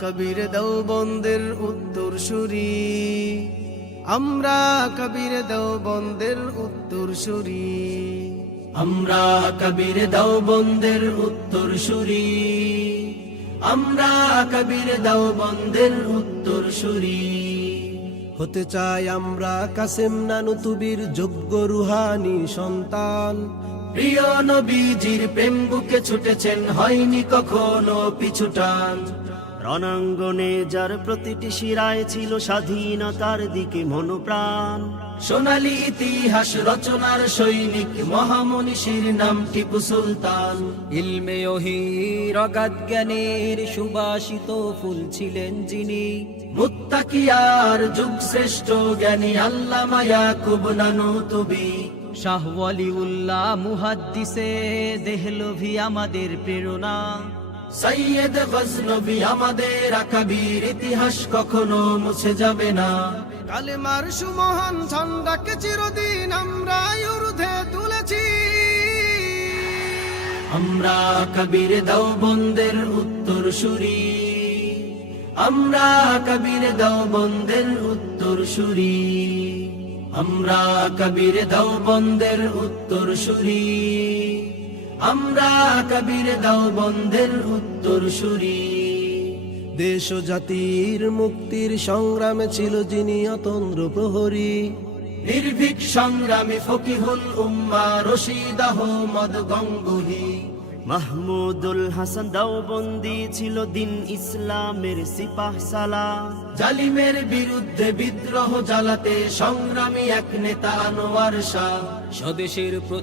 কবির দেওবন্দের উত্তরসূরি, আমরা কবির দেওবন্দের উত্তরসূরি, আমরা কবির দেওবন্দের উত্তরসূরি, আমরা কবির দেওবন্দের উত্তরসূরি। হতে চাই আমরা কাসেম নানুতুবির যোগ্য রুহানি সন্তান। প্রিয় নবীজির প্রেম বুকে ছুটেছেন, হয়নি কখনো পিছুটান। রণাঙ্গনে যার প্রতিটি শিরায় ছিল স্বাধীনতার দিকে মনোপ্রাণ। সোনালী ইতিহাস রচনার সৈনিক মহামনীষীর নাম টিপু সুলতান। ইলমে ওহীর অগাধ জ্ঞানের সুবাসিত ফুল ছিলেন যিনি, মুত্তাকিয়ার যুগ শ্রেষ্ঠ জ্ঞানী আল্লামা ইয়াকুব নানুতুবি। শাহ ওয়ালিউল্লাহ মুহাদ্দিসে দেহলভি আমাদের প্রেরণা। সৈয়দ গজনবী আমাদের আকাবির, ইতিহাস কখনো মুছে যাবে না। কালেমার সুমহান ঝান্ডাকে চিরদিন আমরা ঊর্ধ্বে তুলেছি। আমরা কবির দেওবন্দের উত্তরসূরি, আমরা কবির দেওবন্দের উত্তরসূরি, আমরা কবির দেওবন্দের উত্তরসূরি, আমরা কবির দেওবন্দের উত্তরসূরি। দেশ ও জাতির মুক্তির সংগ্রামে ছিল যিনি অতন্দ্র প্রহরী। নির্ভীক সংগ্রামী ফকিহুল উম্মাহ রশিদ আহমদ গঙ্গুহি। মাহমুদুল হাসান দেওবন্দি ছিল দিন ইসলামের সিপাহ সালার। জালিমের বিরুদ্ধে বিদ্রোহ জ্বালাতে সংগ্রামী এক নেতা আনোয়ার শাহ। স্বদেশের প্রতি